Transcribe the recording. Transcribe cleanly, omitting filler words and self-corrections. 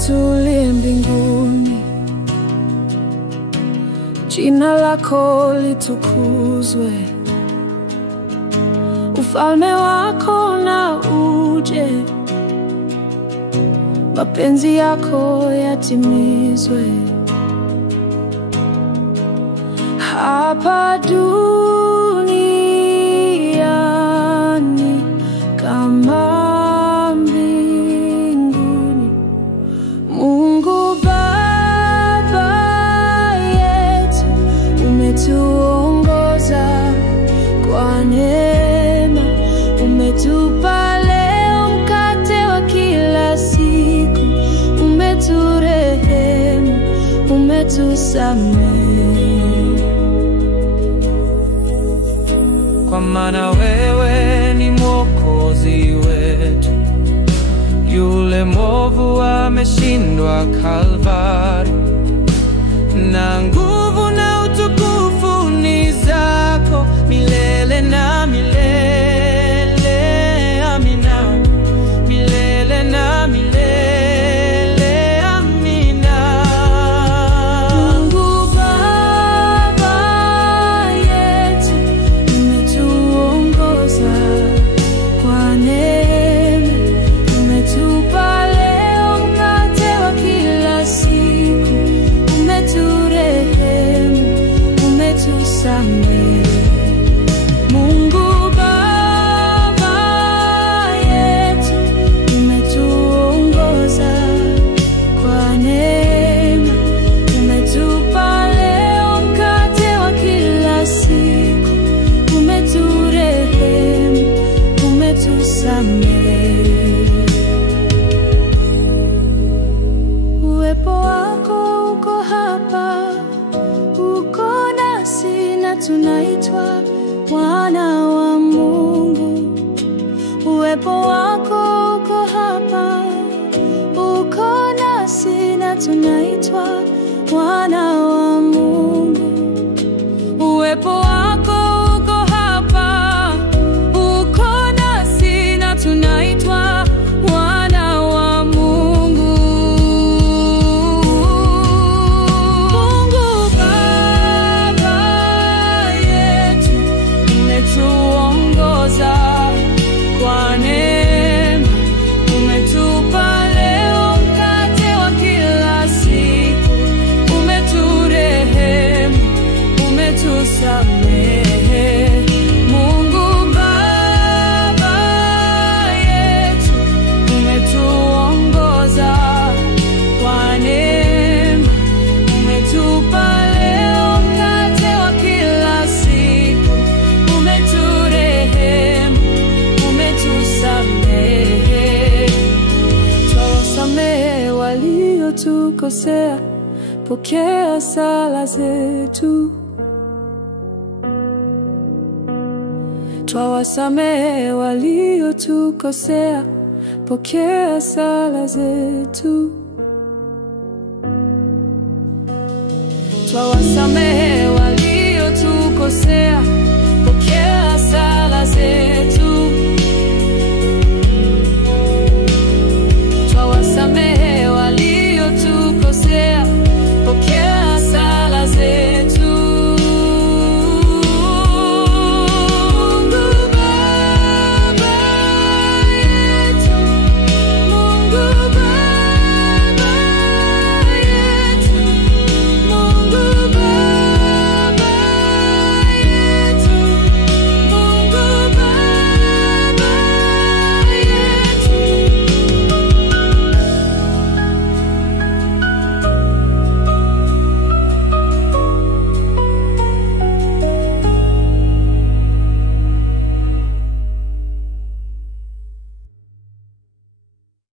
wetu uliye mbinguni, jina lako litukuzwe, ufalme wako na uje, mapenzi yako yatimizwe hapa duniani kama mbinguni. Mungu Baba yetu, umetuongoza kwa neema, umetupa leo mkate wa kila siku, umeturehemu, umetusamehe. Kwa maana wewe ni Mwokozi wetu, yule mwovu ameshindwa Kalvari, na nguvu na utukufu ni zako milele na milele. Amina, milele na milele. Amina. Mungu Baba yetu, umetuongoza kwa neema, umetupa leo mkate wa kila siku, umeturehemu, umetusamehe. Mungu Baba yetu, umetuongoza kwa neema, umetupa leo mkate wa kila siku, umeturehemu, umetusamehe. Uwepo wako uko hapa, uko nasi na tunaitwa wana wa Mungu. Uwepo wako uko hapa, uko nasi na tunaitwa wana wa Mungu. Uwepo wako uko hapa, uko nasi na tunaitwa wana wa Mungu. Mungu Baba yetu, umetuongoza kwa neema, umetupa leo mkate wa kila siku, umeturehemu, umetusamehe. Mungu Baba yetu, umetuongoza kwa neema, umetupa leo mkate wa kila siku, umeturehemu, umetusamehe. Twawasamehe waliotukosea, pokea sala zetu. Twawasamehe waliotukosea, pokea sala zetu. Twawasamehe waliotukosea,